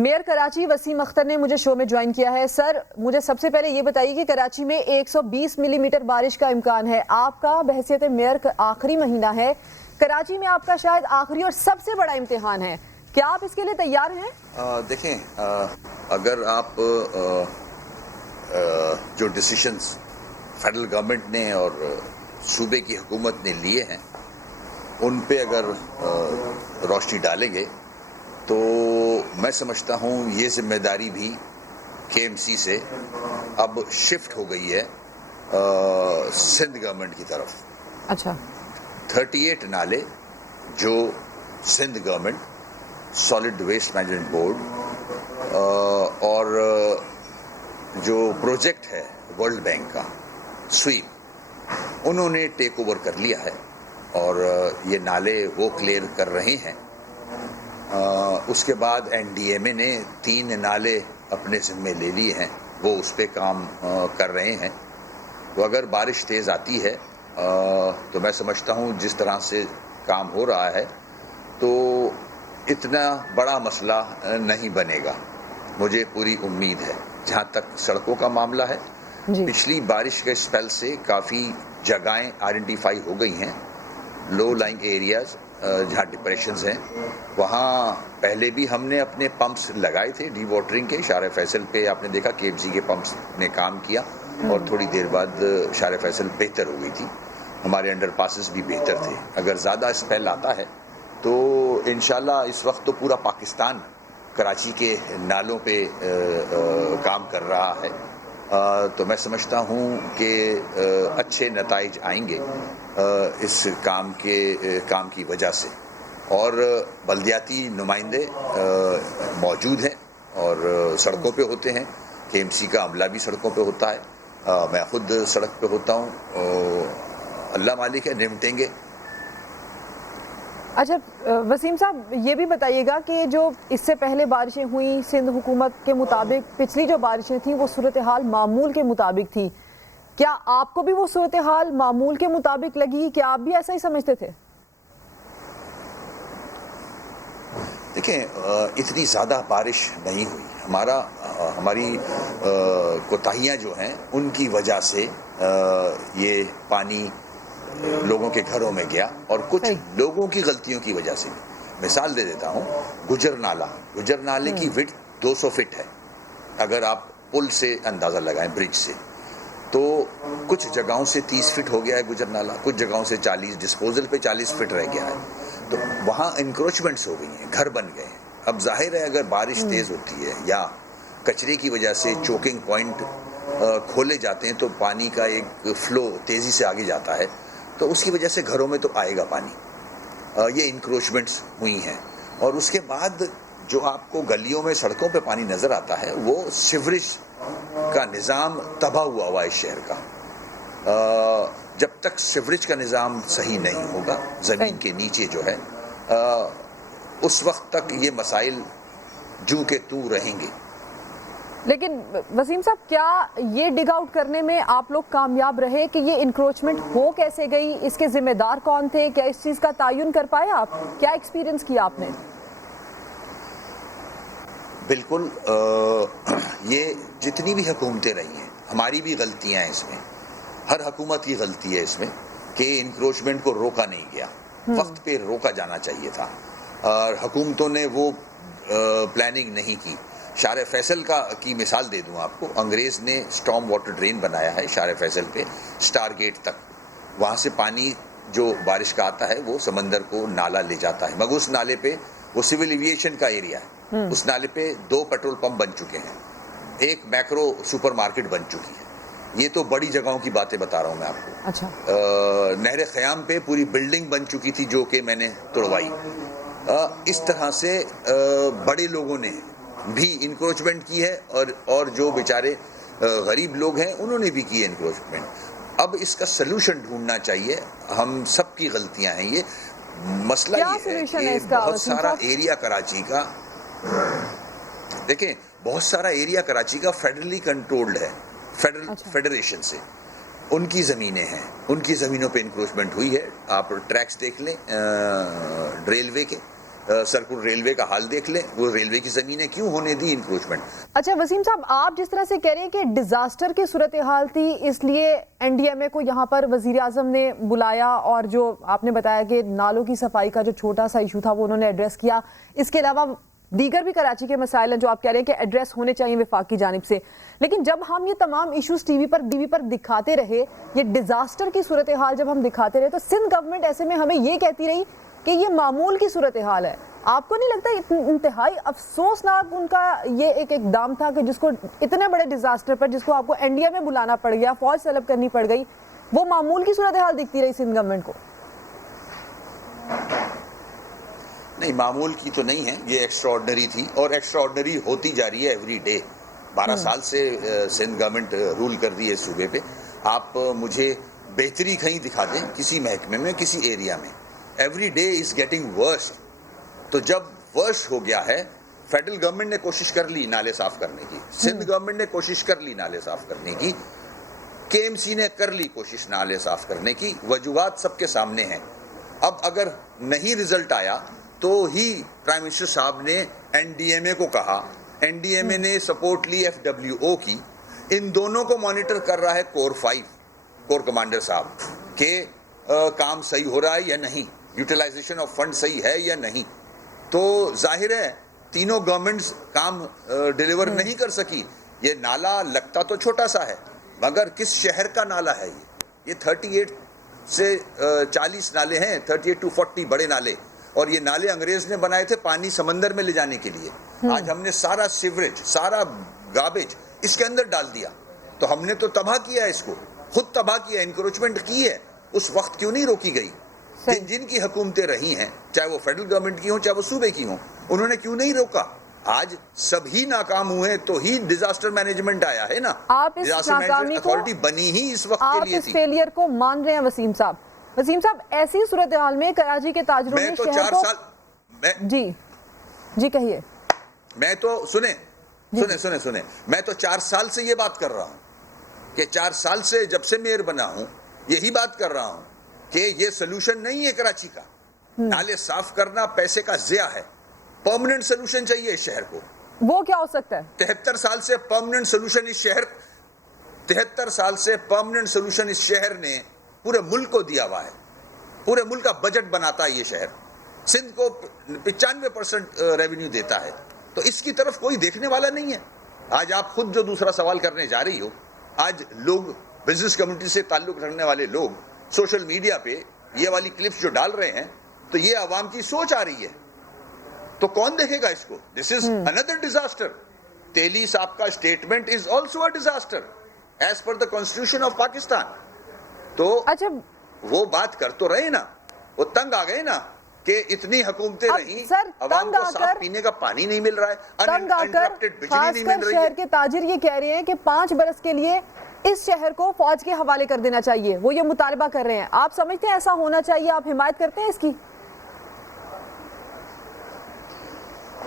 Mayor Karachi Wasim Akhtar نے مجھے شو میں جوائن کیا ہے. سر مجھے سب سے پہلے یہ بتائیے کہ کراچی میں 120 ملی میٹر بارش کا امکان ہے. آپ کا بحیثیت میئر آخری مہینہ ہے, کراچی میں آپ کا شاید آخری اور سب سے بڑا امتحان ہے, کیا آپ اس کے لیے تیار ہیں؟ دیکھیں, اگر آپ جو ڈیسیشنز فیڈرل گورنمنٹ نے اور صوبے کی حکومت نے لیے ہیں ان پہ اگر روشنی ڈالیں گے تو میں سمجھتا ہوں یہ ذمہ داری بھی کے ایم سی سے اب شفٹ ہو گئی ہے سندھ گورنمنٹ کی طرف. اچھا, 38 نالے جو Sindh government, solid waste management board اور جو پروجیکٹ ہے ورلڈ بینک کا سویپ, انہوں نے ٹیک اوور کر لیا ہے اور یہ نالے وہ کلیئر کر رہے ہیں. اس کے بعد این ڈی ایم اے نے 3 نالے اپنے ذمے لے لیے ہیں, وہ اس پہ کام کر رہے ہیں. تو اگر بارش تیز آتی ہے تو میں سمجھتا ہوں جس طرح سے کام ہو رہا ہے تو اتنا بڑا مسئلہ نہیں بنے گا, مجھے پوری امید ہے. جہاں تک سڑکوں کا معاملہ ہے, پچھلی بارش کے اسپیل سے کافی جگہیں آئیڈینٹیفائی ہو گئی ہیں, لو لائنگ ایریاز جہاں ڈپریشنز ہیں, وہاں پہلے بھی ہم نے اپنے پمپس لگائے تھے ڈی واٹرنگ کے. شارع فیصل پہ آپ نے دیکھا کے ایم سی کے پمپس نے کام کیا اور تھوڑی دیر بعد شارع فیصل بہتر ہو گئی تھی. ہمارے انڈر پاسز بھی بہتر تھے. اگر زیادہ اسپیل آتا ہے تو انشاءاللہ اس وقت تو پورا پاکستان کراچی کے نالوں پہ کام کر رہا ہے, تو میں سمجھتا ہوں کہ اچھے نتائج آئیں گے اس کام کی وجہ سے. اور بلدیاتی نمائندے موجود ہیں اور سڑکوں پہ ہوتے ہیں, کے ایم سی کا عملہ بھی سڑکوں پہ ہوتا ہے, میں خود سڑک پہ ہوتا ہوں. اللہ مالک ہے, نمٹیں گے. اچھا وسیم صاحب, یہ بھی بتائیے گا کہ جو اس سے پہلے بارشیں ہوئیں سندھ حکومت کے مطابق, پچھلی جو بارشیں تھیں وہ صورتحال معمول کے مطابق تھی, کیا آپ کو بھی وہ صورتحال معمول کے مطابق لگی؟ کیا آپ بھی ایسا ہی سمجھتے تھے؟ دیکھیں, اتنی زیادہ بارش نہیں ہوئی. ہماری کوتاہیاں جو ہیں ان کی وجہ سے یہ پانی لوگوں کے گھروں میں گیا, اور کچھ لوگوں کی غلطیوں کی وجہ سے بھی. مثال دے دیتا ہوں, گجر نالے کی وڈتھ 200 فٹ ہے. اگر آپ پل سے اندازہ لگائیں, برج سے, تو کچھ جگہوں سے 30 فٹ ہو گیا ہے گجر نالہ, کچھ جگہوں سے 40, ڈسپوزل پہ 40 فٹ رہ گیا ہے. تو وہاں انکروچمنٹس ہو گئی ہیں, گھر بن گئے ہیں. اب ظاہر ہے اگر بارش تیز ہوتی ہے یا کچرے کی وجہ سے چوکنگ پوائنٹ کھولے جاتے ہیں تو پانی کا ایک فلو تیزی سے آگے جاتا ہے, تو اس کی وجہ سے گھروں میں تو آئے گا پانی. یہ انکروچمنٹس ہوئی ہیں. اور اس کے بعد جو آپ کو گلیوں میں سڑکوں پہ پانی نظر آتا ہے وہ سیوریج کا نظام تباہ ہوا ہے اس شہر کا. جب تک سیوریج کا نظام صحیح نہیں ہوگا زمین کے نیچے جو ہے, اس وقت تک یہ مسائل جو کہ تو رہیں گے. لیکن وسیم صاحب, کیا یہ ڈگ آؤٹ کرنے میں آپ لوگ کامیاب رہے کہ یہ انکروچمنٹ ہو کیسے گئی, اس کے ذمہ دار کون تھے؟ کیا اس چیز کا تعین کر پائے آپ؟ کیا ایکسپیرینس کیا آپ نے؟ بالکل, یہ جتنی بھی حکومتیں رہی ہیں, ہماری بھی غلطیاں ہیں اس میں, ہر حکومت کی غلطی ہے اس میں کہ انکروچمنٹ کو روکا نہیں گیا. وقت پہ روکا جانا چاہیے تھا, اور حکومتوں نے وہ پلاننگ نہیں کی. شارع فیصل کی مثال دے دوں آپ کو. انگریز نے سٹارم واٹر ڈرین بنایا ہے شارع فیصل پہ سٹار گیٹ تک. وہاں سے پانی جو بارش کا آتا ہے وہ سمندر کو نالا لے جاتا ہے, مگر اس نالے پہ وہ سول ایویشن کا ایریا ہے. اس نالے پہ 2 پیٹرول پمپ بن چکے ہیں, ایک میکرو سپر مارکیٹ بن چکی ہے. یہ تو بڑی جگہوں کی باتیں بتا رہا ہوں میں آپ کو. اچھا, نہر خیام پہ پوری بلڈنگ بن چکی تھی جو کہ میں نے توڑوائی. اس طرح سے بڑے لوگوں نے بھی انکروچمنٹ کی ہے, اور جو بیچارے غریب لوگ ہیں انہوں نے بھی کی ہے انکروچمنٹ. اب اس کا سلوشن ڈھونڈنا چاہیے. ہم سب کی غلطیاں ہیں. یہ مسئلہ یہ ہے کہ بہت سارا ایریا کراچی کا, دیکھیں بہت سارا ایریا کراچی کا فیڈرلی کنٹرولڈ ہے, فیڈریشن سے. ان کی زمینیں ہیں, ان کی زمینوں پہ انکروچمنٹ ہوئی ہے. آپ ٹریکس دیکھ لیں ریلوے کے, سرکل ریلوے کا حال دیکھ لیں, وہ ریلوے کی زمینیں کیوں ہونے دی انکروچمنٹ. اچھا وسیم صاحب, آپ جس طرح سے کہہ رہے ہیں کہ ڈیزاسٹر کی صورتحال تھی اس لیے این ڈی ایم اے کو یہاں پر وزیر اعظم نے بلایا, اور جو آپ نے بتایا کہ نالوں کی صفائی کا جو چھوٹا سا ایشو تھا وہ انہوں نے ایڈریس کیا, اس کے علاوہ دیگر بھی کراچی کے مسائل ہیں جو آپ کہہ رہے ہیں کہ ایڈریس ہونے چاہیے وفاق کی جانب سے, لیکن جب ہم یہ تمام ایشوز ٹی وی پر دکھاتے رہے, یہ ڈیزاسٹر کی صورتحال جب ہم دکھاتے رہے, تو سندھ گورنمنٹ ایسے میں ہمیں یہ کہتی رہی کہ یہ معمول کی صورتحال ہے. آپ کو نہیں لگتا انتہائی افسوسناک ان کا یہ ایک اقدام تھا کہ جس کو اتنے بڑے ڈیزاسٹر پر, جس کو آپ کو این ڈی اے میں بلانا پڑ گیا, فوج طلب کرنی پڑ گئی, وہ معمول کی صورتحال دکھتی رہی سندھ گورنمنٹ کو؟ نہیں, معمول کی تو نہیں ہے, یہ ایکسٹرا آرڈنری تھی اور ایکسٹرا آرڈنری ہوتی جا رہی ہے ایوری ڈے. 12 سال سے سندھ گورنمنٹ رول کر رہی ہے اس صوبے پہ. آپ مجھے بہتری کہیں دکھا دیں کسی محکمے میں, کسی ایریا میں. Every day is getting worst. تو جب ورسٹ ہو گیا ہے, فیڈرل گورنمنٹ نے کوشش کر لی نالے صاف کرنے کی, سندھ گورنمنٹ نے کوشش کر لی نالے صاف کرنے کی, کے ایم سی نے کر لی کوشش نالے صاف کرنے کی, وجوہات سب کے سامنے ہیں. اب اگر نہیں رزلٹ آیا تو ہی پرائم منسٹر صاحب نے این ڈی ایم اے کو کہا, این ڈی ایم اے نے سپورٹ لی ایف ڈبلیو او کی. ان دونوں کو مانیٹر کر رہا ہے کور کمانڈر صاحب کہ کام صحیح ہو رہا ہے یا نہیں, یوٹیلائزیشن آف فنڈ صحیح ہے یا نہیں. تو ظاہر ہے تینوں گورنمنٹس کام ڈیلیور نہیں کر سکی. یہ نالا لگتا تو چھوٹا سا ہے, مگر کس شہر کا نالا ہے یہ 38 سے 40 نالے ہیں, 38 to 40 بڑے نالے, اور یہ نالے انگریز نے بنائے تھے پانی سمندر میں لے جانے کے لیے. آج ہم نے سارا سیوریج, سارا گاربیج اس کے اندر ڈال دیا, تو ہم نے تو تباہ کیا ہے اس کو, خود تباہ کیا, انکروچمنٹ کی ہے. اس وقت کیوں نہیں روکی گئی؟ جن کی حکومتیں رہی ہیں, چاہے وہ فیڈرل گورنمنٹ کی ہوں چاہے وہ صوبے کی ہوں, انہوں نے کیوں نہیں روکا؟ آج سبھی ناکام ہوئے تو ہی ڈیزاسٹر مینجمنٹ آیا ہے نا. آپ اس ناکامی کو, اتھارٹی بنی ہی اس وقت آپ کے لیے اس تھی. فیلئر کو مان رہے ہیں وسیم صاحب؟ وسیم صاحب, ایسی صورتحال میں کراچی کے تاجروں میں نے تو شہر 4 کو, سال جی کہیے. میں تو سنیں, میں تو 4 سال سے یہ بات کر رہا ہوں کہ 4 سال سے جب سے میئر بنا ہوں یہی بات کر رہا ہوں کہ یہ سلوشن نہیں ہے کراچی کا. نالے صاف کرنا پیسے کا ضیاع ہے, پرماننٹ سلوشن چاہیے اس شہر کو. وہ کیا ہو سکتا ہے؟ 73 سال سے پرماننٹ سلوشن اس شہر 73 سال سے پرماننٹ سلوشن اس شہر نے پورے ملک کو دیا ہوا ہے. پورے ملک کا بجٹ بناتا ہے یہ شہر, سندھ کو 95% ریونیو دیتا ہے. تو اس کی طرف کوئی دیکھنے والا نہیں ہے. آج آپ خود جو دوسرا سوال کرنے جا رہی ہو, آج لوگ, بزنس کمیونٹی سے تعلق رکھنے والے لوگ سوشل میڈیا پہ یہ والی کلپس جو ڈال رہے ہیں, تو یہ عوام کی سوچ آ رہی ہے. تو کون دیکھے گا اس کو؟ دس از اندر ڈیزاسٹر. تیلی صاحب کا statement is also a disaster as per the constitution of Pakistan. تو اچھا, وہ بات کر تو رہے نا, وہ تنگ آ گئے نا کہ اتنی حکومتیں رہیں, عوام کو صاف پینے کا پانی نہیں مل رہا ہے, تنگ آ کر خاص کر شہر کے تاجر یہ کہہ رہے ہیں کہ 5 برس کے لیے اس شہر کو فوج کے حوالے کر دینا چاہیے. وہ یہ مطالبہ کر رہے ہیں. آپ سمجھتے ہیں ایسا ہونا چاہیے؟ آپ حمایت کرتے ہیں اس کی؟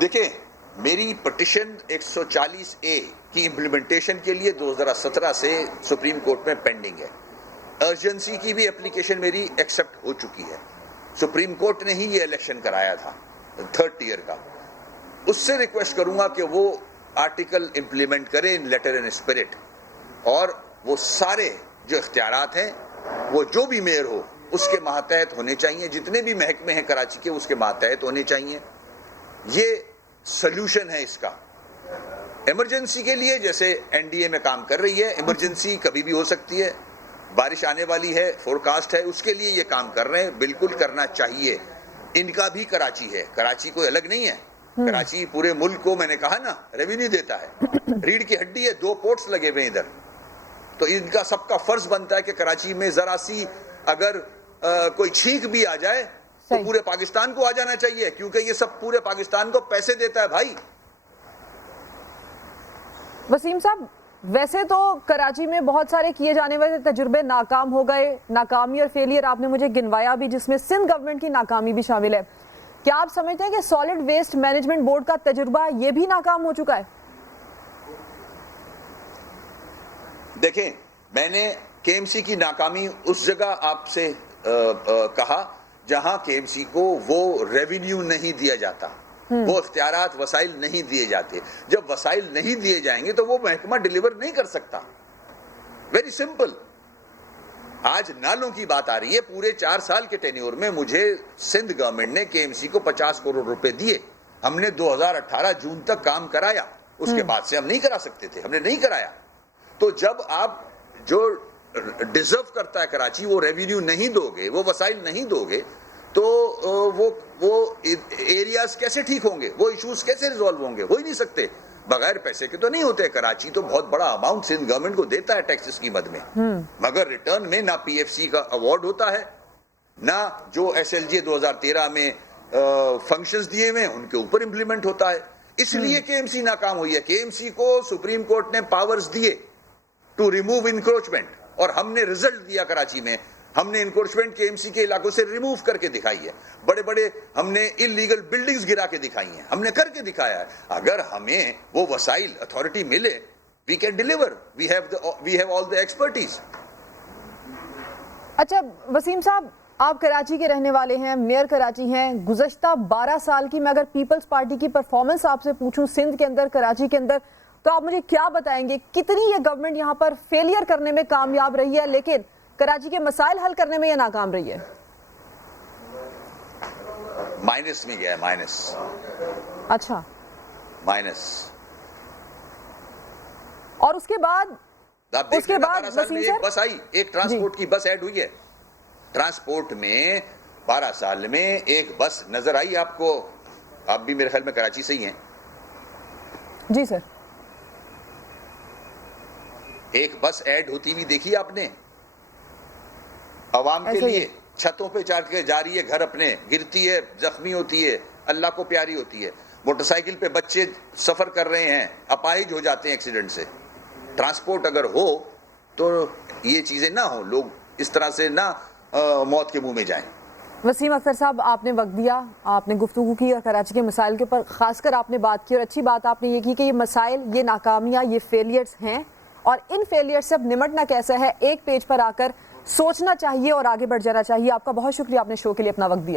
دیکھیں, میری پٹیشن 140A کی امپلیمنٹیشن کے لیے 2017 سے سپریم کورٹ میں پینڈنگ ہے. ارجنسی کی بھی اپلیکیشن میری ایکسپٹ ہو چکی ہے. سپریم کورٹ نے ہی یہ الیکشن کرایا تھا 3rd ٹیئر کا. اس سے ریکویسٹ کروں گا کہ وہ آرٹیکل امپلیمنٹ کرے ان لیٹر اینڈ اسپرٹ, اور وہ سارے جو اختیارات ہیں وہ جو بھی میئر ہو اس کے ماتحت ہونے چاہیے, جتنے بھی محکمے ہیں کراچی کے اس کے ماتحت ہونے چاہیے. یہ سلوشن ہے اس کا. ایمرجنسی کے لیے جیسے این ڈی اے میں کام کر رہی ہے, ایمرجنسی کبھی بھی ہو سکتی ہے, بارش آنے والی ہے, فورکاسٹ ہے, اس کے لیے یہ کام کر رہے ہیں, بالکل کرنا چاہیے. ان کا بھی کراچی ہے, کراچی کوئی الگ نہیں ہے. کراچی پورے ملک کو, میں نے کہا نا, ریونیو دیتا ہے. ریڑھ کی ہڈی ہے, 2 پورٹس لگے ہوئے ادھر. تو ان کا سب کا فرض بنتا ہے کہ کراچی میں ذرا سی اگر کوئی چھینک بھی آ جائے تو پورے پاکستان کو آ جانا چاہیے, کیونکہ یہ سب پورے پاکستان کو پیسے دیتا ہے بھائی. وسیم صاحب, ویسے تو کراچی میں بہت سارے کیے جانے والے تجربے ناکام ہو گئے. ناکامی اور فیلئر آپ نے مجھے گنوایا بھی, جس میں سندھ گورنمنٹ کی ناکامی بھی شامل ہے. کیا آپ سمجھتے ہیں کہ سالڈ ویسٹ مینجمنٹ بورڈ کا تجربہ یہ بھی ناکام ہو چکا ہے؟ دیکھیں, میں نے کے ایم سی کی ناکامی اس جگہ آپ سے کہا جہاں KMC کو وہ ریونیو نہیں دیا جاتا, وہ اختیارات وسائل نہیں دیے جاتے. جب وسائل نہیں دیے جائیں گے تو وہ محکمہ ڈیلیور نہیں کر سکتا. Very simple. آج نالوں کی بات آ رہی ہے, پورے 4 سال کے ٹینیور میں مجھے سندھ گورنمنٹ نے KMC کو 50 کروڑ روپے دیے. ہم نے 2018 جون تک کام کرایا, اس کے بعد سے ہم نہیں کرا سکتے تھے, ہم نے نہیں کرایا. تو جب آپ جو ڈیزرو کرتا ہے کراچی وہ ریونیو نہیں دو گے, وہ وسائل نہیں دو گے, تو وہ ایریاز کیسے ٹھیک ہوں گے, وہ ایشوز کیسے ریزالو ہوں گے؟ ہو ہی نہیں سکتے. بغیر پیسے کے تو نہیں ہوتے. کراچی تو بہت بڑا اماؤنٹ سندھ گورنمنٹ کو دیتا ہے ٹیکسز کی مد میں, مگر ریٹرن میں نہ PFC کا ایوارڈ ہوتا ہے, نہ جو SLJ 2013 میں فنکشنز دیے ہوئے ان کے اوپر امپلیمنٹ ہوتا ہے. اس لیے KMC ناکام ہوئی ہے. KMC کو سپریم کورٹ نے پاورز دیے ٹو ریموو انکروچمنٹ, اور ہم نے رزلٹ دیا کراچی میں. ہم نے انکروچمنٹ KMC کے علاقوں سے ریموو کر کے دکھائی ہے. بڑے بڑے ہم نے انلیگل بلڈنگز گرا کے دکھائی ہیں, ہم نے کر کے دکھایا ہے. اگر ہمیں وہ وسائل اتھارٹی ملے, we can deliver, we have all the expertise. اچھا وسیم صاحب, آپ کراچی کے رہنے والے ہیں, میئر کراچی ہیں. گزشتہ 12 سال کی میں اگر پیپلز پارٹی کی پرفارمنس آپ سے پوچھوں سندھ کے اندر, کراچی کے اندر, تو آپ مجھے کیا بتائیں گے کتنی یہ گورنمنٹ یہاں پر فیلئر کرنے میں کامیاب رہی ہے, لیکن کراچی کے مسائل حل کرنے میں یہ ناکام رہی ہے؟ مائنس میں گیا ہے, مائنس. اچھا, مائنس. اور اس کے بعد وسیم ایک بس آئی, ایک ٹرانسپورٹ کی بس ایڈ ہوئی ہے. ٹرانسپورٹ میں 12 سال میں ایک بس نظر آئی آپ کو؟ آپ بھی میرے خیال میں کراچی سے ہی ہیں. جی سر. ایک بس ایڈ ہوتی ہوئی دیکھی آپ نے عوام کے لیے؟ چھتوں پہ چڑھ کے جا رہی ہے, گھر اپنے گرتی ہے, زخمی ہوتی ہے, اللہ کو پیاری ہوتی ہے. موٹر سائیکل پہ بچے سفر کر رہے ہیں, اپاہج ہو جاتے ہیں ایکسیڈنٹ سے. ٹرانسپورٹ اگر ہو تو یہ چیزیں نہ ہوں, لوگ اس طرح سے نہ موت کے منہ میں جائیں. وسیم اختر صاحب, آپ نے وقت دیا, آپ نے گفتگو کی, اور کراچی کے مسائل کے اوپر خاص کر آپ نے بات کی, اور اچھی بات آپ نے یہ کی کہ یہ مسائل, یہ ناکامیاں, یہ فیلئرز ہیں, اور ان فیلئر سے اب نمٹنا کیسا ہے, ایک پیج پر آ کر سوچنا چاہیے اور آگے بڑھ جانا چاہیے. آپ کا بہت شکریہ, آپ نے شو کے لیے اپنا وقت دیا.